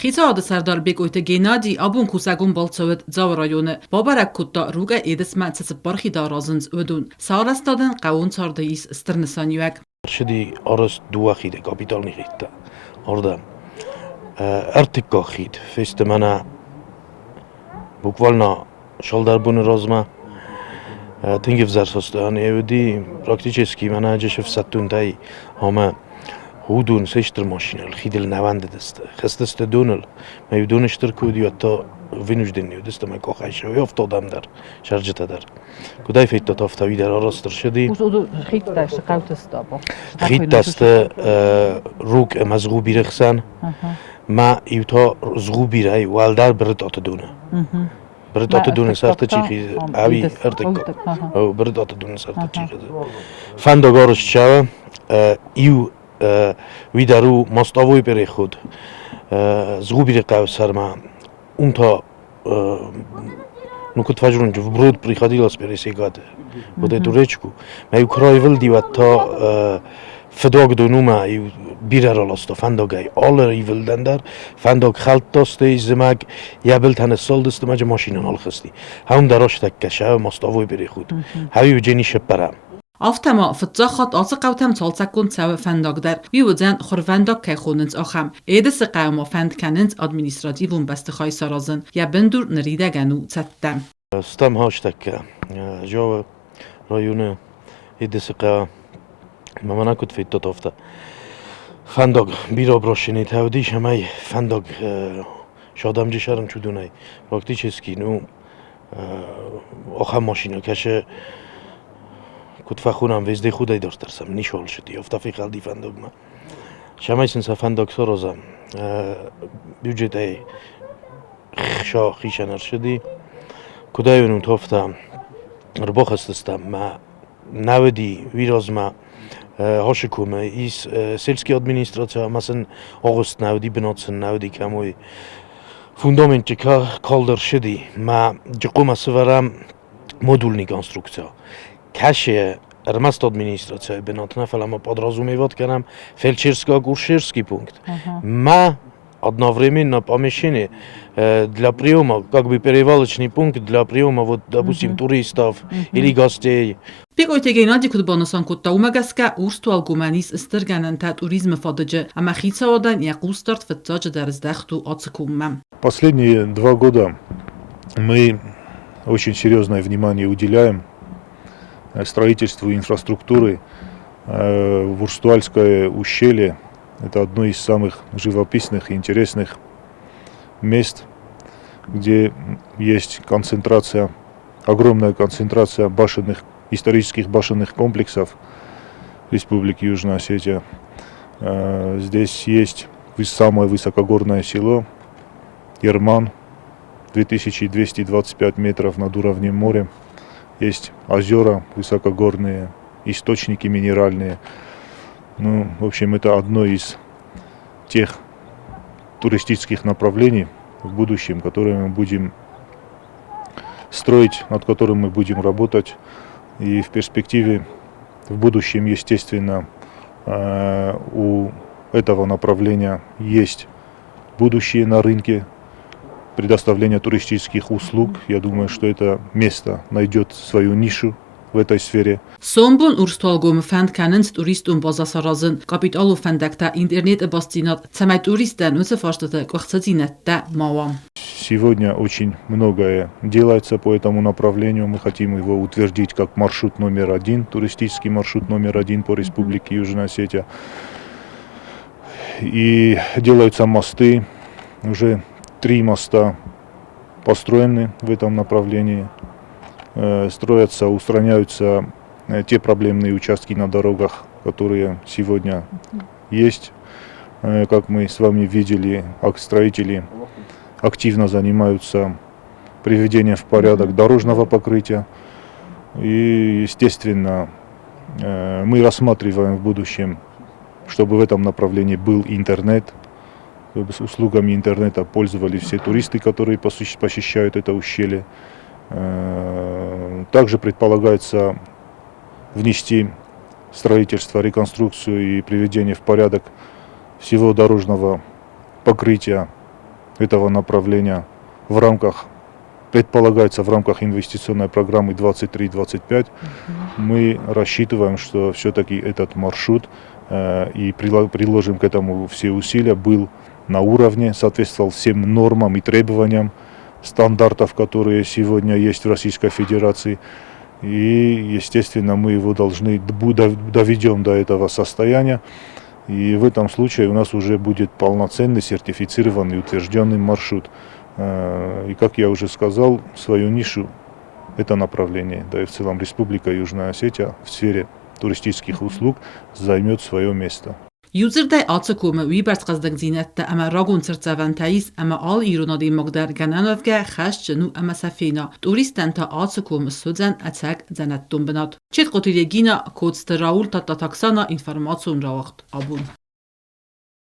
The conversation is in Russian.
Խիցաադը Սարդարբեկ օյտը Գենադի աբուն կուսագուն բալցավետ ձավարայոնը բաբարակ կուտա ռուգա էդս մացած պարխի դարազնց ոդուն սարաստադն qawun çardayız stırnısanıyak. Şedi aras duaxide kapitalni gitta. Orada ertikka xid festemana bukvalno шалдарбуны розма тенге взарсостан евди практически мана жешев саттунтай ама худун сештер машинал хидел наванде дест хестесте дунел мевдунештер кудио то винужденниu дест ма кохайше офтодамдар шаржетадар кудай фетто тофтавидер арастер шеди Uzodu gittaste qautasta bo. خیتاسته روک مزغو بیرخسن ما ایوتا زغو بیرای والدار برد آتدونه برد آتدونه سرت چیخی عوی ارتک او برد آتدونه سرت چیخی فندگارش شوا ایو ویدارو مستوی پری خود زغو بیره قاو سرما اون تا Ну, кот фажрун в брод приходилось пересекать вот эту речку. Мы украивали дивата федог донума и бираралосто фандогай. Аллер ивелдендер фандог халтосте измаг ябел тане солдست маж машинан алхсти. Хаун дараш таккаша мостовой переход. Хави вжени шпара. Автома فتزاخت آس قوتم سالسکون سو فنداگدر ویودن خورفنداگ که خوننز آخم ایدس قوما فند کننز ادمینستراتیوون بست خای سرازن یا بندور نریده گنو تتم. استم هاشتک جوا رایونه ایدس قا مامانا کد فیت تافته فنداگ بیرا براشنی تودیش همه فنداگ شادم جشرم چودونای وقتی چسکی نو آخر ماشینا کشه کد فخونم وزده خودای داشترسم نیشال شدی افتافی خالدی فنداگ ما شما ایسن فنداگ سرازم بیوجتای خشا خیشنر شدی کدای اونم تافتم رباخ استستم ما نودی ویراز ما هاشکومه ایس سلسکی ادمینستراتیا مثلا آغوست نودی بناتسن نودی کموی فوندامنتی که کالدر شدی ما جقوم سوارم مدولنی کنسترکتیا کشه ارمست администрация бенатна фалама подразумевать канам фельдшерско-акушерский пункт. Ма одновременно помещение для приема, как бы перевалочный пункт для приема, вот, допустим, туристов или гостей. Бігойте گینادی کد بانسان کد تاومگس که اورستوال گومانیس استرگانن تا توریزم فادجه اما خیتsa آدن یا قوستارت فتزاج درزدختو آتسکومم. Последние 2 года мы очень серьезное внимание уделяем строительству инфраструктуры в Урстуальское ущелье. Это одно из самых живописных и интересных мест, где есть концентрация, огромная концентрация башенных, исторических башенных комплексов Республики Южная Осетия. Здесь есть самое высокогорное село Ерман, 2225 метров над уровнем моря. Есть озера высокогорные, источники минеральные. Ну, в общем, это одно из тех туристических направлений в будущем, которые мы будем строить, над которым мы будем работать. И в перспективе, в будущем, естественно, у этого направления есть будущее на рынке предоставления туристических услуг. Я думаю, что это место найдет свою нишу в этой сфере. Сомбун урстуалгом фанд каненс туристум базасаразын капиталу фандакта интернет бастинат цамай туристен усафаштата квахцатинетта мавам. Сегодня очень многое делается по этому направлению. Мы хотим его утвердить как маршрут номер 1, туристический маршрут номер 1 по Республике Южная Осетия. И делаются мосты. Уже 3 моста построены в этом направлении. Строятся, устраняются те проблемные участки на дорогах, которые сегодня есть. Как мы с вами видели, строители активно занимаются приведением в порядок дорожного покрытия. И, естественно, мы рассматриваем в будущем, чтобы в этом направлении был интернет, чтобы с услугами интернета пользовались все туристы, которые посещают это ущелье. Также предполагается внести строительство, реконструкцию и приведение в порядок всего дорожного покрытия этого направления в рамках, предполагается в рамках инвестиционной программы 23-25. Мы рассчитываем, что все-таки этот маршрут и приложим к этому все усилия, был на уровне, соответствовал всем нормам и требованиям стандартов, которые сегодня есть в Российской Федерации. И, естественно, мы его доведем до этого состояния. И в этом случае у нас уже будет полноценный, сертифицированный, утвержденный маршрут. И, как я уже сказал, свою нишу это направление, да и в целом Республика Южная Осетия в сфере туристических услуг займет свое место. Юзердай ацыкумы уйбарс каздагзинетте ama ragun sırtsavantais ama al ironadi magdar gananovga khashchnu ama safina turistenta acykum sudzen atak zanet dumbenat. Chet qotilegina kodste Raul tatataksana information rawacht abun.